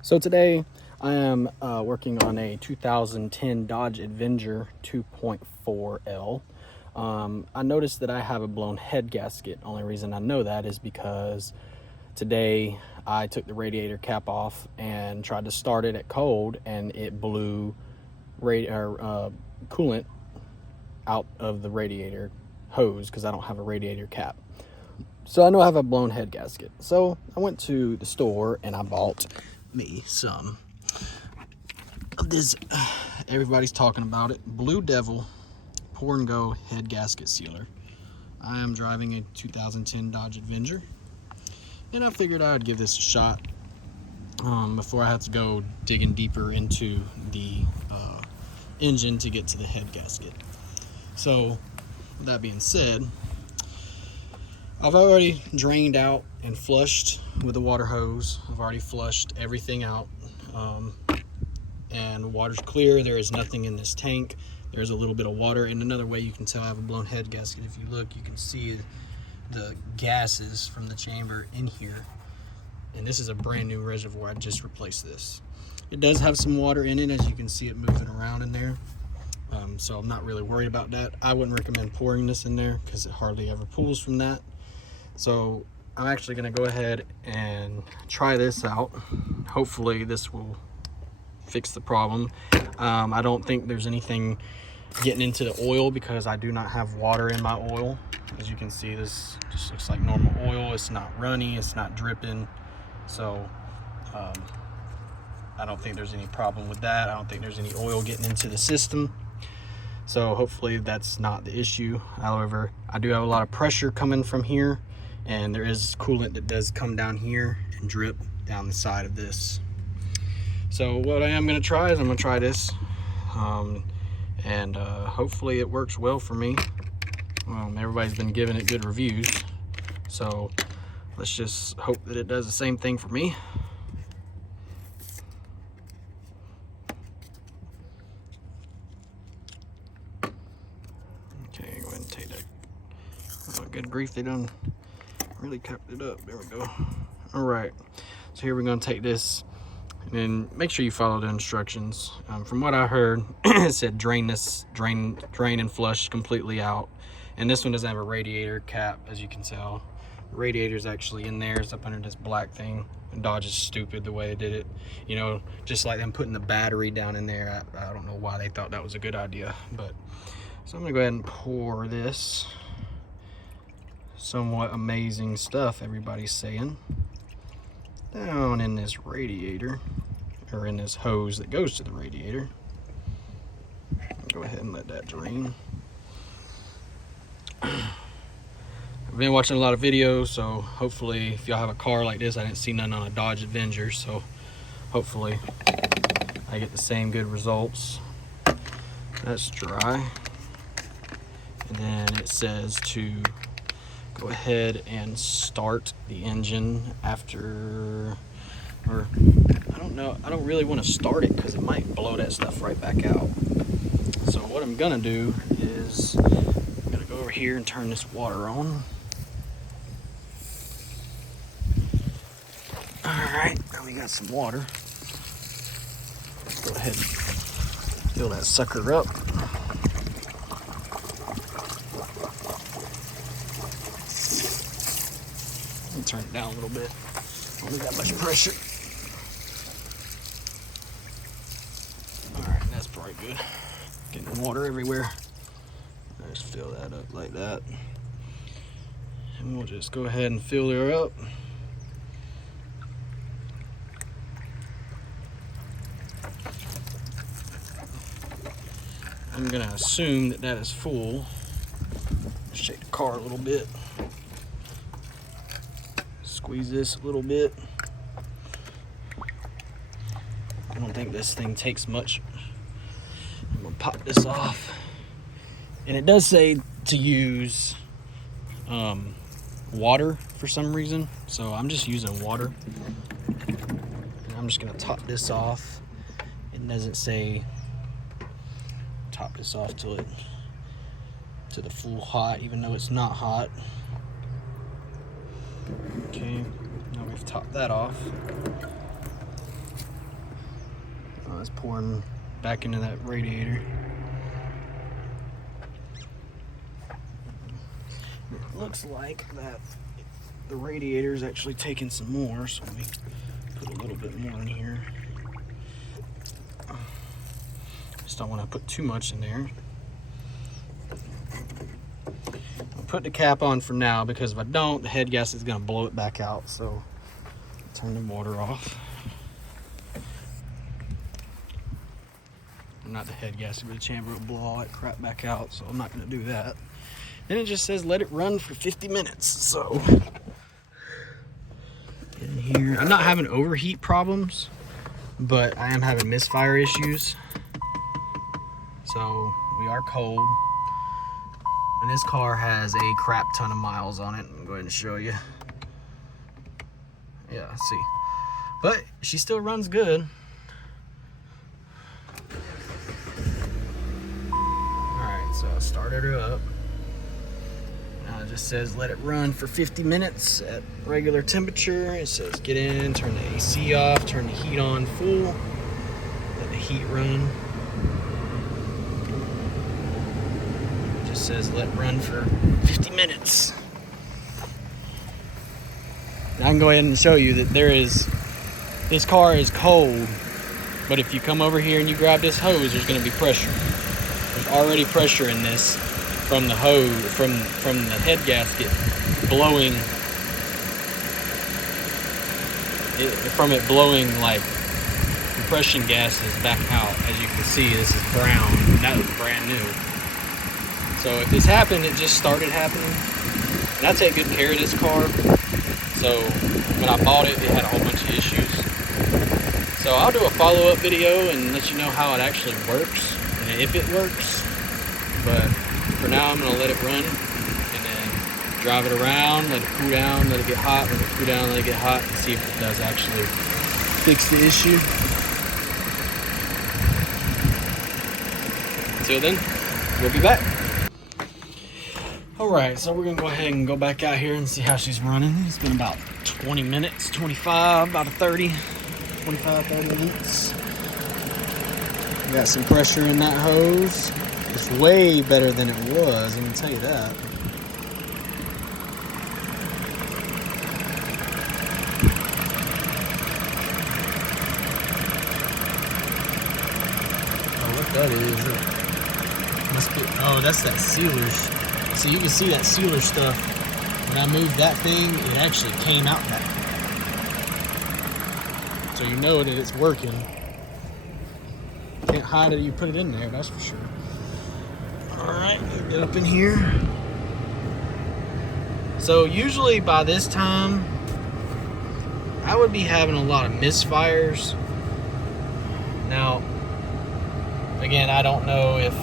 So today I am working on a 2010 Dodge Avenger 2.4L. I noticed that I have a blown head gasket. Only reason I know that is because today I took the radiator cap off and tried to start it at cold, and it blew coolant out of the radiator hose because I don't have a radiator cap. So I know I have a blown head gasket. So I went to the store and I bought me some of this, everybody's talking about it, BlueDevil pour and go head gasket sealer. I am driving a 2010 Dodge Avenger, and I figured I'd give this a shot before I had to go digging deeper into the engine to get to the head gasket. So with that being said, I've already drained out and flushed with the water hose. I've already flushed everything out, and the water's clear. There is nothing in this tank. There's a little bit of water, and another way you can tell I have a blown head gasket, if you look, you can see the gases from the chamber in here. And this is a brand new reservoir. I just replaced this. It does have some water in it, as you can see it moving around in there. So I'm not really worried about that. I wouldn't recommend pouring this in there because it hardly ever pools from that. So I'm actually going to go ahead and try this out. Hopefully this will fix the problem. I don't think there's anything getting into the oil because I do not have water in my oil. As you can see, this just looks like normal oil. It's not runny, it's not dripping. So I don't think there's any problem with that. I don't think there's any oil getting into the system. So hopefully that's not the issue. However, I do have a lot of pressure coming from here, and there is coolant that does come down here and drip down the side of this. So what I am going to try is I'm going to try this, and hopefully it works well for me. Everybody's been giving it good reviews, so let's just hope that it does the same thing for me. Okay, go ahead and take that. Oh, good grief, they done really kept it up. There we go. All right, so here we're going to take this, and then make sure you follow the instructions. From what I heard, it said drain and flush completely out. And this one doesn't have a radiator cap, as you can tell. The radiator's actually in there. It's up under this black thing. And Dodge is stupid the way they did it. You know, just like them putting the battery down in there. I don't know why they thought that was a good idea. But so I'm gonna go ahead and pour this somewhat amazing stuff everybody's saying down in this radiator, or in this hose that goes to the radiator. Go ahead and let that drain. I've been watching a lot of videos, so hopefully if y'all have a car like this, I didn't see none on a Dodge Avenger, so hopefully I get the same good results. That's dry. And then it says to go ahead and start the engine after, or I don't know, I don't really want to start it because it might blow that stuff right back out. So what I'm gonna do is I'm gonna go over here and turn this water on. All right, now we got some water. Let's go ahead and fill that sucker up. Turn it down a little bit. Don't need that much pressure. All right, that's probably good. Getting water everywhere. Just fill that up like that. And we'll just go ahead and fill her up. I'm gonna assume that that is full. Shake the car a little bit. Squeeze this a little bit. I don't think this thing takes much. I'm gonna pop this off. And it does say to use water for some reason. So I'm just using water. And I'm just gonna top this off. It doesn't say top this off till it to the full hot, even though it's not hot. Okay, now we've topped that off. pouring back into that radiator. It looks like that the radiator is actually taking some more, so let me put a little bit more in here. Just don't want to put too much in there. I'll put the cap on for now, because if I don't, the head gasket is going to blow it back out. So turn the motor off. Not the head gasket, but the chamber will blow all that crap back out, so I'm not going to do that. Then it just says let it run for 50 minutes. So in here, I'm not having overheat problems, but I am having misfire issues. So we are cold, and this car has a crap ton of miles on it. I'll go ahead and show you. Yeah, see, but she still runs good. So I started her up. Now it just says let it run for 50 minutes at regular temperature. It says get in, turn the AC off, turn the heat on full, let the heat run. It just says let run for 50 minutes. Now I can go ahead and show you that this car is cold, but if you come over here and you grab this hose, there's going to be pressure. There's already pressure in this from the hose, from the head gasket blowing, from it blowing like compression gases back out. As you can see, this is brown. That was brand new. So if this happened, it just started happening. And I take good care of this car. So when I bought it, it had a whole bunch of issues. So I'll do a follow-up video and let you know how it actually works. If it works, but for now I'm going to let it run and then drive it around, let it cool down, let it get hot, let it cool down, let it get hot, and see if it does actually fix the issue. Until then, we'll be back. Alright, so we're going to go ahead and go back out here and see how she's running. It's been about 20 minutes, 25, about 30 minutes. Got some pressure in that hose. It's way better than it was, I'm gonna tell you that. Oh, what that is? Must be. Oh, that's that sealer. So you can see that sealer stuff. When I moved that thing, it actually came out that way. So you know that it's working. Can't hide it, you put it in there, that's for sure. Alright, get up in here. So usually by this time, I would be having a lot of misfires. Now, again, I don't know if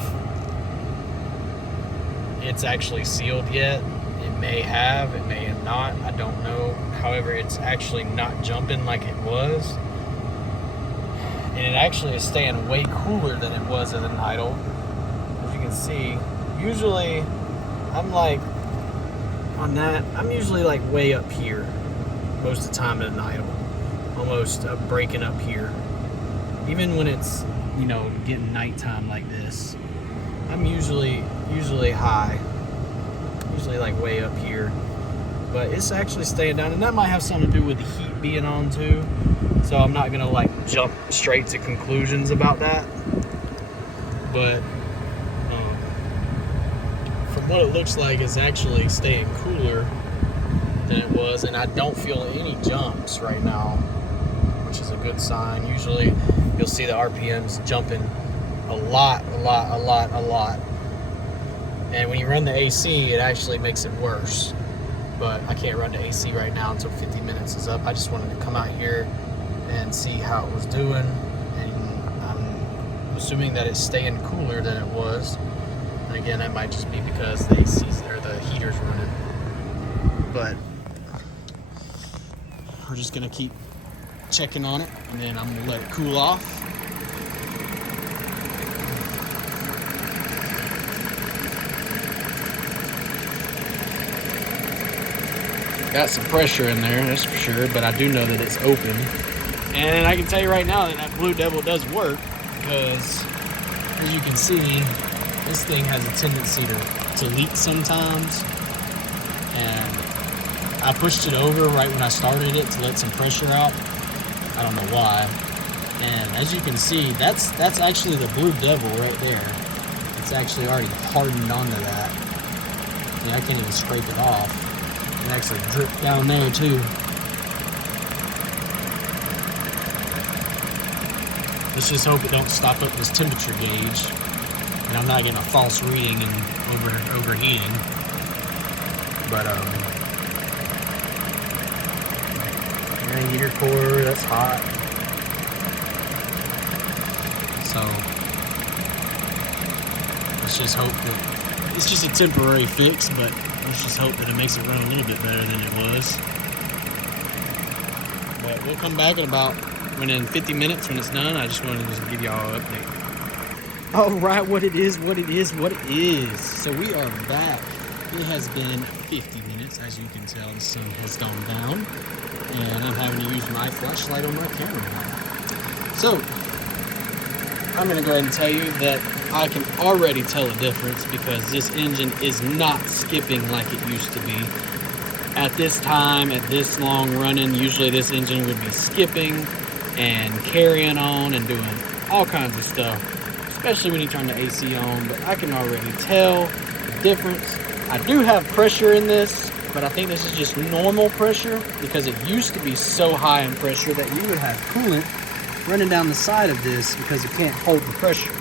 it's actually sealed yet. It may have, it may have not, I don't know. However, it's actually not jumping like it was. And it actually is staying way cooler than it was at an idle. As you can see, usually I'm like, on that, I'm usually like way up here most of the time at an idle. Almost breaking up here. Even when it's, you know, getting nighttime like this, I'm usually high. Usually like way up here. But it's actually staying down, and that might have something to do with the heat being on too. So I'm not gonna like jump straight to conclusions about that. But from what it looks like, it's actually staying cooler than it was, and I don't feel any jumps right now, which is a good sign. Usually you'll see the RPMs jumping a lot. And when you run the AC, it actually makes it worse. But I can't run the AC right now until 50 minutes is up. I just wanted to come out here and see how it was doing. And I'm assuming that it's staying cooler than it was. And again, that might just be because the AC's or the heater's running. But we're just gonna keep checking on it, and then I'm gonna let it cool off. Got some pressure in there, that's for sure, but I do know that it's open. And I can tell you right now that BlueDevil does work. because, as you can see, this thing has a tendency to leak sometimes. And I pushed it over right when I started it to let some pressure out. I don't know why. And as you can see, that's actually the BlueDevil right there. It's actually already hardened onto that. Yeah, I can't even scrape it off. It actually dripped down there too. Let's just hope it don't stop up this temperature gauge and I'm not getting a false reading and overheating. But yeah, heater core, that's hot. So let's just hope that it's just a temporary fix, but let's just hope that it makes it run a little bit better than it was. But we'll come back in 50 minutes when it's done. I just wanted to give y'all an update. All right, what it is. So we are back. It has been 50 minutes. As you can tell, the sun has gone down, and I'm having to use my flashlight on my camera now. So I'm going to go ahead and tell you that I can already tell a difference because this engine is not skipping like it used to be. At this time, at this long running, usually this engine would be skipping and carrying on and doing all kinds of stuff, especially when you turn the AC on. But I can already tell the difference. I do have pressure in this, but I think this is just normal pressure because it used to be so high in pressure that you would have coolant running down the side of this because it can't hold the pressure.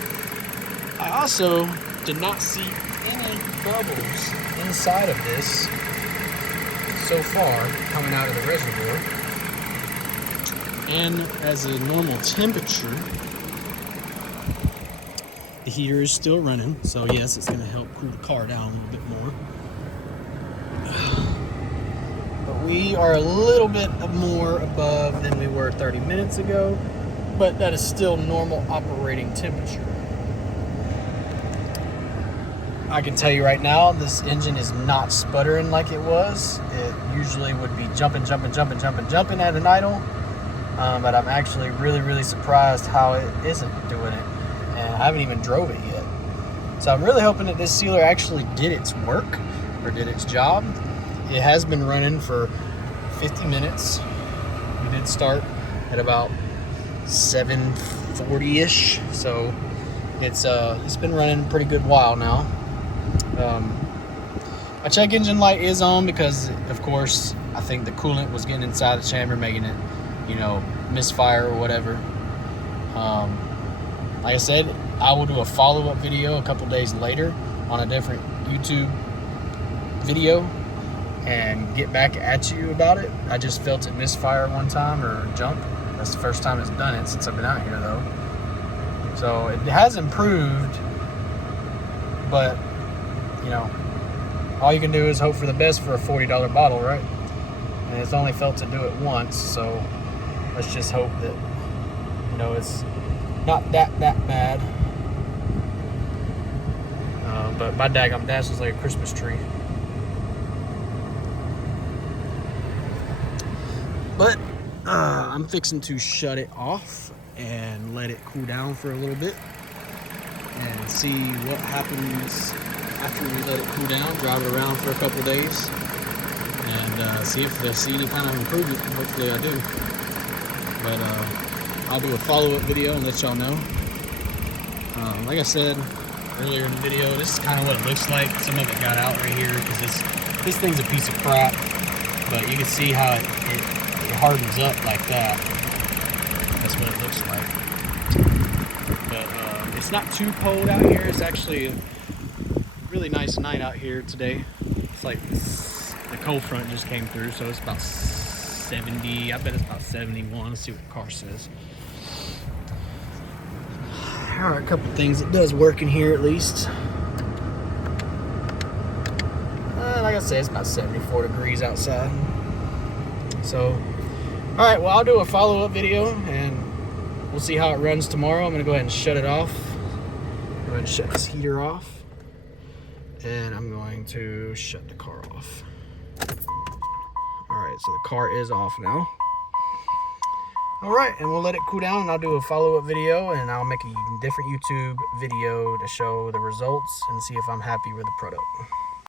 I also did not see any bubbles inside of this so far coming out of the reservoir. And as a normal temperature, the heater is still running, so yes, it's going to help cool the car down a little bit more. But we are a little bit more above than we were 30 minutes ago, but that is still normal operating temperature. I can tell you right now, this engine is not sputtering like it was. It usually would be jumping at an idle. But I'm actually really surprised how it isn't doing it. And I haven't even drove it yet. So I'm really hoping that this sealer actually did its work or did its job. It has been running for 50 minutes. We did start at about 7:40-ish. So it's been running a pretty good while now. My check engine light is on because, of course, I think the coolant was getting inside the chamber, making it, misfire or whatever. Like I said, I will do a follow-up video a couple days later on a different YouTube video and get back at you about it. I just felt it misfire one time or jump. That's the first time it's done it since I've been out here, though. So it has improved, but all you can do is hope for the best for a $40 bottle, right? And it's only felt to do it once, so let's just hope that it's not that bad. But my daggum dash is like a Christmas tree. But I'm fixing to shut it off and let it cool down for a little bit and see what happens after we let it cool down. Drive it around for a couple days and see if I see any kind of improvement. Hopefully I do. But I'll do a follow-up video and let y'all know. Like I said earlier in the video, this is kind of what it looks like. Some of it got out right here because this thing's a piece of crap. But you can see how it hardens up like that. That's what it looks like. But it's not too cold out here. It's actually a really nice night out here today. It's like the cold front just came through, so it's about 70. I bet it's about 71. Let's see what the car says. All right, a couple things it does work in here at least. Like I said, it's about 74 degrees outside. So, all right, well, I'll do a follow-up video and we'll see how it runs tomorrow. I'm gonna go ahead and shut it off. Go ahead and shut this heater off. And I'm going to shut the car off. All right, so the car is off now. All right, and we'll let it cool down, and I'll do a follow-up video, and I'll make a different YouTube video to show the results and see if I'm happy with the product.